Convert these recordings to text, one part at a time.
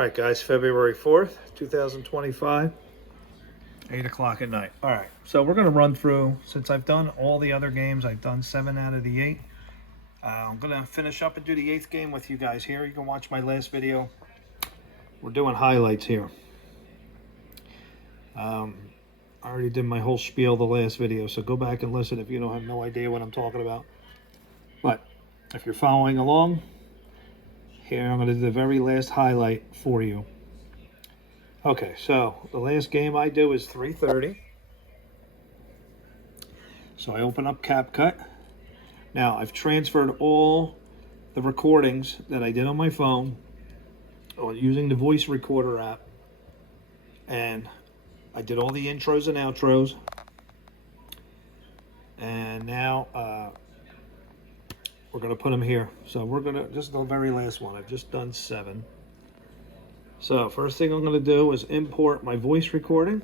All right, guys, February 4th, 2025, 8 o'clock at night. All right, so we're going to run through, since I've done all the other games, I've done 7 out of the 8. I'm going to finish up and do the 8th game with you guys here. You can watch my last video. We're doing highlights here. I already did my whole spiel the last video, so go back and listen if you don't have no idea what I'm talking about. But if you're following along, here I'm going to do the very last highlight for you. Okay, so the last game I do is 3:30. So I open up CapCut. Now I've transferred all the recordings that I did on my phone using the voice recorder app. And I did all the intros and outros. And now we're going to put them here. So we're going to, just the very last one. I've just done 7. So first thing I'm going to do is import my voice recording.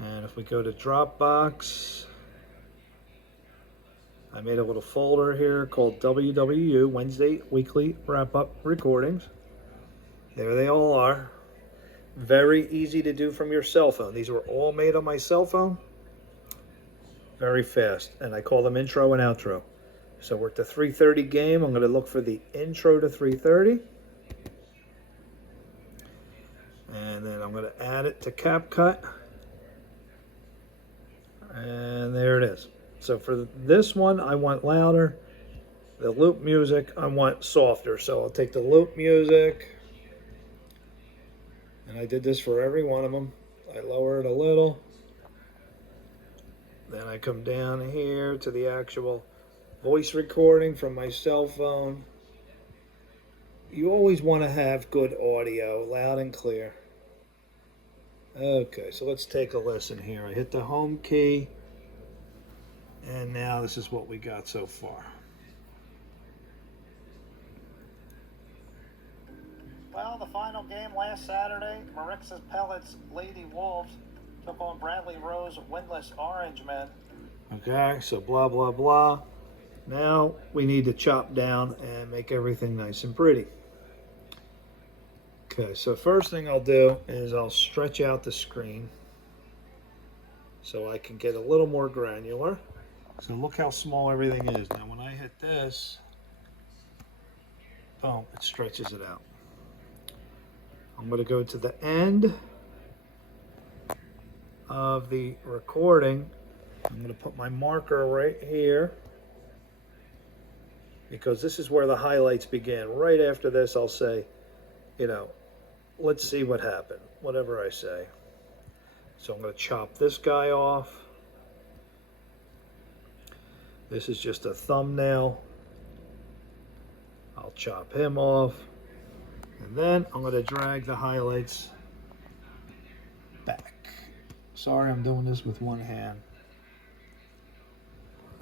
And if we go to Dropbox, I made a little folder here called WWU, Wednesday Weekly Wrap-Up Recordings. There they all are. Very easy to do from your cell phone. These were all made on my cell phone. Very fast. And I call them intro and outro. So we're at the 3:30 game. I'm going to look for the intro to 3:30. And then I'm going to add it to CapCut. And there it is. So for this one, I want louder. The loop music, I want softer. So I'll take the loop music. And I did this for every one of them. I lower it a little. Then I come down here to the actual voice recording from my cell phone. You always want to have good audio, loud and clear. Okay, so let's take a listen here. I hit the home key. And now this is what we got so far. Well, the final game last Saturday, Marix's Pellets Lady Wolves took on Bradley Rose winless Orangemen. Okay, so blah, blah, blah. Now we need to chop down and make everything nice and pretty. Okay, so first thing I'll do is I'll stretch out the screen so I can get a little more granular. So look how small everything is. Now when I hit this, boom, it stretches it out. I'm going to go to the end of the recording. I'm going to put my marker right here because this is where the highlights begin. Right after this, I'll say, let's see what happened, whatever I say. So I'm going to chop this guy off. This is just a thumbnail. I'll chop him off. And then I'm going to drag the highlights back. Sorry, I'm doing this with one hand.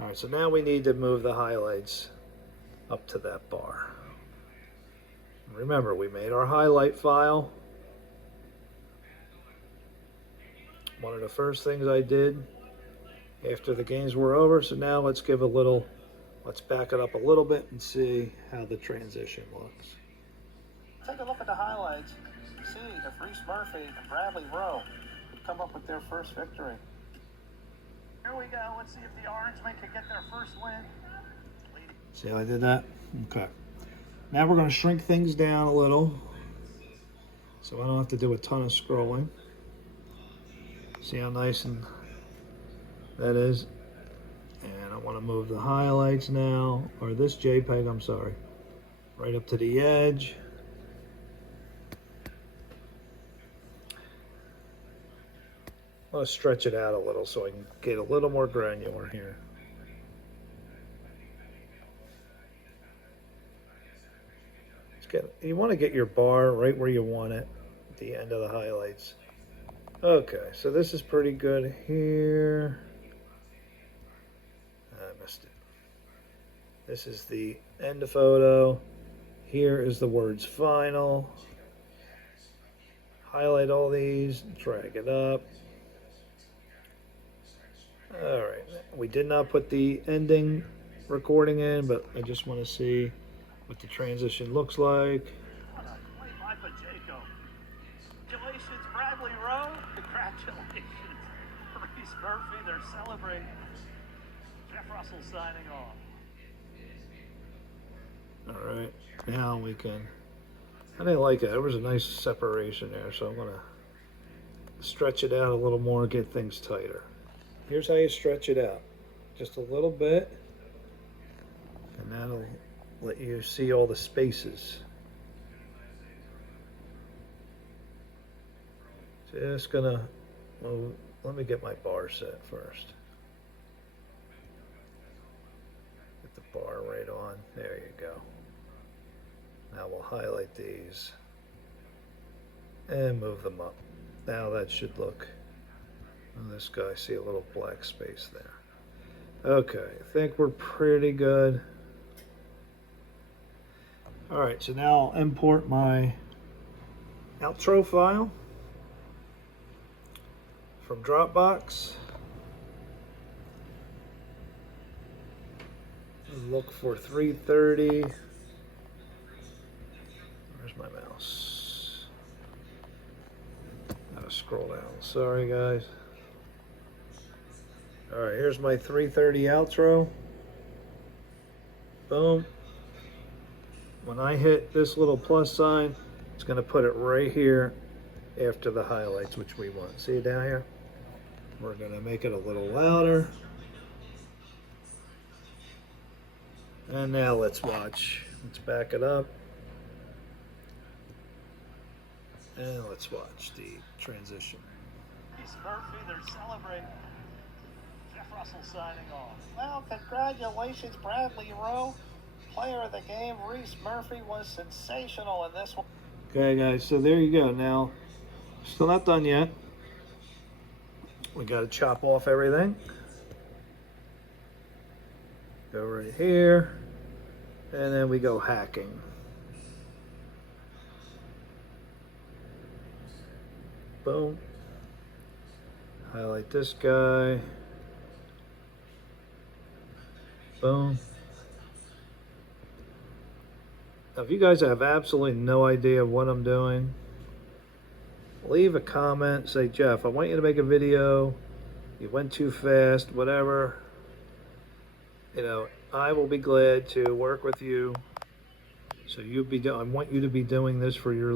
All right, so now we need to move the highlights up to that bar. Remember, we made our highlight file. One of the first things I did after the games were over. So now let's back it up a little bit and see how the transition looks. Take a look at the highlights. See if Reese Murphy and Bradley Rowe could come up with their first victory. Here we go. Let's see if the Orangemen can get their first win. See how I did that? Okay. Now we're going to shrink things down a little so I don't have to do a ton of scrolling. See how nice and that is? And I want to move the highlights now, or this JPEG, I'm sorry, right up to the edge. I'm going to stretch it out a little so I can get a little more granular here. You want to get your bar right where you want it at the end of the highlights. Okay, so this is pretty good here. I missed it. This is the end of photo. Here is the words final. Highlight all these, drag it up. All right, we did not put the ending recording in, but I just want to see what the transition looks like. What a play by Pacheco. Congratulations, Bradley Rowe. Congratulations, Reese Murphy. They're celebrating. Jeff Russell signing off. All right, now we can. I didn't like it. There was a nice separation there, so I'm gonna stretch it out a little more, get things tighter. Here's how you stretch it out. Just a little bit, and that'll let you see all the spaces. Just gonna, well, let me get my bar set first. Get the bar right on. There you go. Now we'll highlight these and move them up. Now that should look, oh, this guy, see a little black space there. Okay, I think we're pretty good. All right, so now I'll import my outro file from Dropbox. Look for 330. Where's my mouse? Gotta scroll down. Sorry, guys. All right, here's my 330 outro. Boom. When I hit this little plus sign, it's going to put it right here after the highlights, which we want. See it down here? We're going to make it a little louder. And now let's watch. Let's back it up. And let's watch the transition. Reese Murphy, they're celebrating. Jeff Russell signing off. Well, congratulations, Bradley Rowe. Player of the game, Reese Murphy was sensational in this one. Okay, guys, so there you go. Now, still not done yet. We got to chop off everything. Go right here. And then we go hacking. Boom. Highlight this guy. Boom. Now, if you guys have absolutely no idea what I'm doing, leave a comment. Say, Jeff, I want you to make a video. You went too fast, whatever. You know, I will be glad to work with you. So I want you to be doing this for your